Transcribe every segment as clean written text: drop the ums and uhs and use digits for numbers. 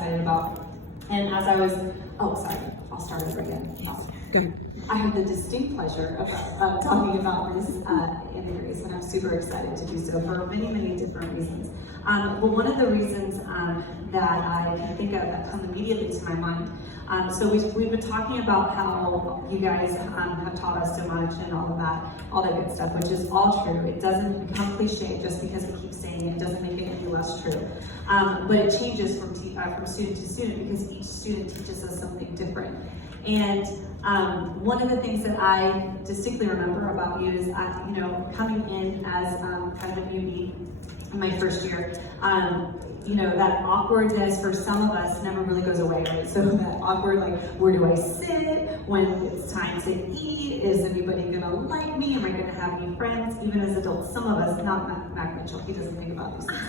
excited about. And as I was, I'll start over again. Go. I have the distinct pleasure of talking about this in the Grace, and I'm super excited to do so for many, many different reasons. But one of the reasons that I can think of that come immediately to my mind, so we've been talking about how you guys have taught us so much and all that good stuff, which is all true. It doesn't become cliche just because we keep saying it. It doesn't make it any less true. But it changes from student to student because each student teaches us something different. And one of the things that I distinctly remember about you is, coming in as kind of a newbie in my first year, that awkwardness for some of us never really goes away, right? So that awkward, like, where do I sit? When it's time to eat? Is anybody gonna like me? Am I gonna have any friends? Even as adults, some of us, not Mac Mitchell, he doesn't think about these things,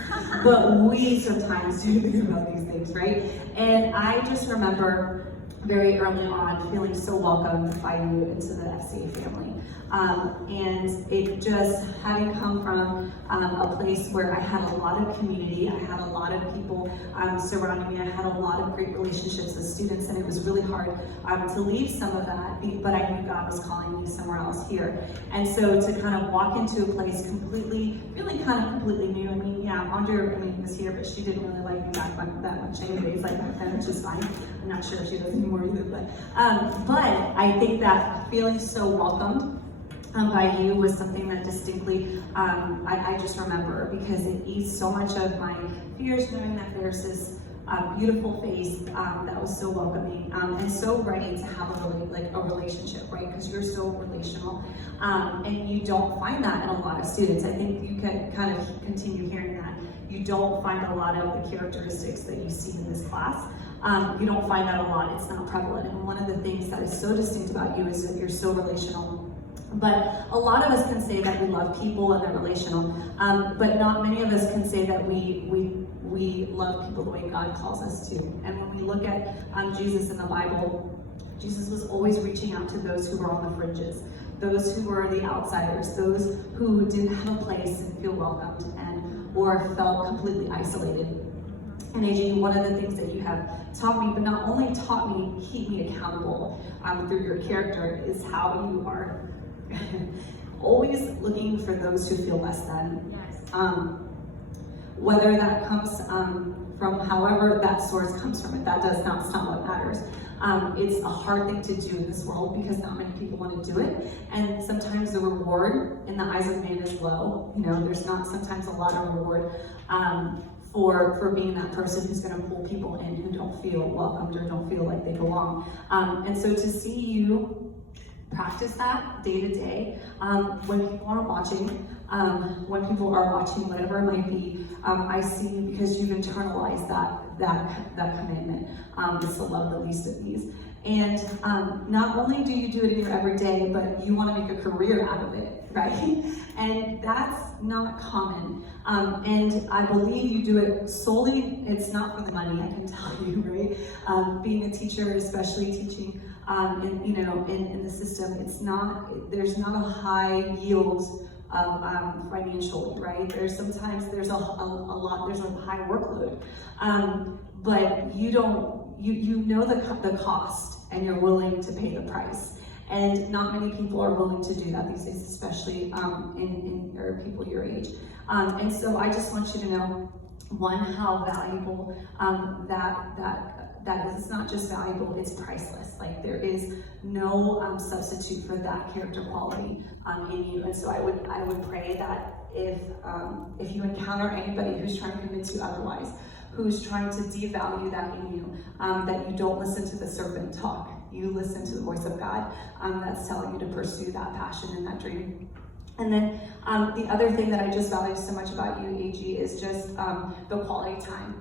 but we sometimes do think about these things, right? And I just remember very early on feeling so welcomed by you into the FCA family. And it just, having come from a place where I had a lot of community, I had a lot of people surrounding me, I had a lot of great relationships with students, and it was really hard to leave some of that, but I knew God was calling me somewhere else here. And so to kind of walk into a place completely new. I mean, yeah, Andrea was here, but she didn't really like me back that much anyways, like back then, which is fine. I'm not sure if she does anymore either, but I think that feeling so welcomed by you was something that distinctly I just remember, because it eased so much of my fears, knowing that there's this beautiful face that was so welcoming and so ready to have a relationship, right? Because you're so relational, and you don't find that in a lot of students. I think you can kind of continue hearing that. You don't find a lot of the characteristics that you see in this class. You don't find that a lot. It's not prevalent. And one of the things that is so distinct about you is that you're so relational. But a lot of us can say that we love people and they're relational, but not many of us can say that we love people the way God calls us to. And when we look at Jesus in the Bible, Jesus was always reaching out to those who were on the fringes, those who were the outsiders, those who didn't have a place and feel welcomed or felt completely isolated. And AJ, one of the things that you have taught me, but not only taught me, keep me accountable through your character, is how you are always looking for those who feel less than. Yes. Whether that comes from however that source comes from, that's not what matters. It's a hard thing to do in this world because not many people want to do it, and sometimes the reward in the eyes of man is low. There's not sometimes a lot of reward for being that person who's going to pull people in who don't feel welcomed or don't feel like they belong. And so to see you practice that day to day, when people aren't watching, when people are watching, whatever it might be, I see because you've internalized that commitment, is to love the least of these. And not only do you do it in your everyday, but you want to make a career out of it, right? And that's not common. And I believe you do it solely, it's not for the money, I can tell you, right? Being a teacher, especially teaching in the system, there's not a high yield financially, right? There's a high workload, but you know the cost, and you're willing to pay the price. And not many people are willing to do that these days, especially in people your age. And so I just want you to know, one, how valuable that is. It's not just valuable, it's priceless. Like, there is no substitute for that character quality in you. And so I would pray that if you encounter anybody who's trying to convince you otherwise, who's trying to devalue that in you, that you don't listen to the serpent talk. You listen to the voice of God that's telling you to pursue that passion and that dream. And then the other thing that I just value so much about you, AG, is just the quality time.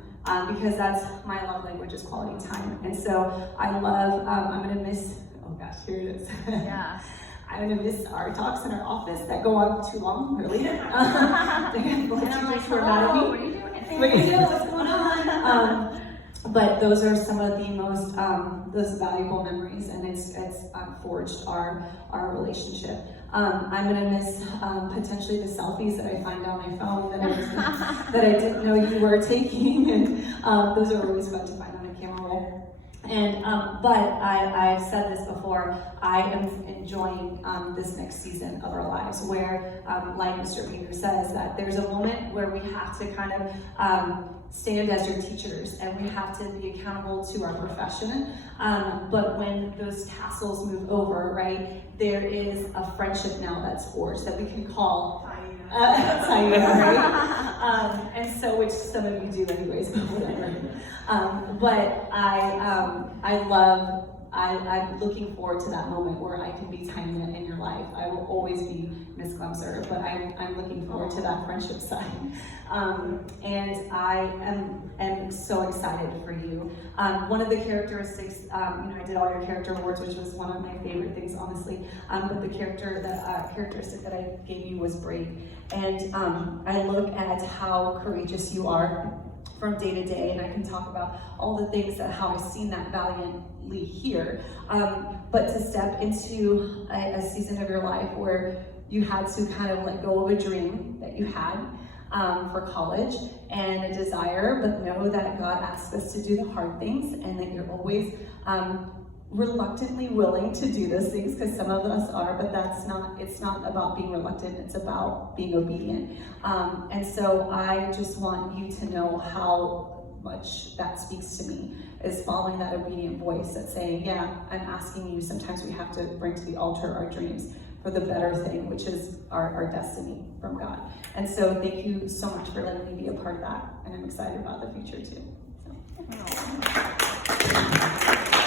Because that's my love language, is quality time. And so I love, I'm gonna miss, oh gosh, here it is. Yeah. I'm gonna miss our talks in our office that go on too long, really. And I'm like, what are you doing? What are you doing? What's going on? but those are some of the most those valuable memories, and it's forged our relationship. I'm gonna miss potentially the selfies that I find on my phone that I didn't know you were taking, and those are always fun to find on a camera roll. And but I've said this before, I am enjoying this next season of our lives where, like Mr. Baker says, that there's a moment where we have to kind of stand as your teachers, and we have to be accountable to our profession. But when those tassels move over, right, there is a friendship now that's forged that we can call Taina, right? And so, which some of you do anyways, but whatever. But I'm looking forward to that moment where I can be Taina in your life. I will always be Miss Glemser, but I'm looking forward to that friendship side. And I am so excited for you. One of the characteristics, I did all your character awards, which was one of my favorite things, honestly. But the characteristic that I gave you was brave. And I look at how courageous you are from day to day, and I can talk about all the things that how I've seen that valiantly here. But to step into a season of your life where you had to kind of let go of a dream that you had for college and a desire, but know that God asks us to do the hard things, and that you're always reluctantly willing to do those things, because some of us are, but it's not about being reluctant, it's about being obedient. And so I just want you to know how much that speaks to me, is following that obedient voice that's saying, yeah, I'm asking you, sometimes we have to bring to the altar our dreams for the better thing, which is our destiny from God. And so thank you so much for letting me be a part of that, and I'm excited about the future too. So.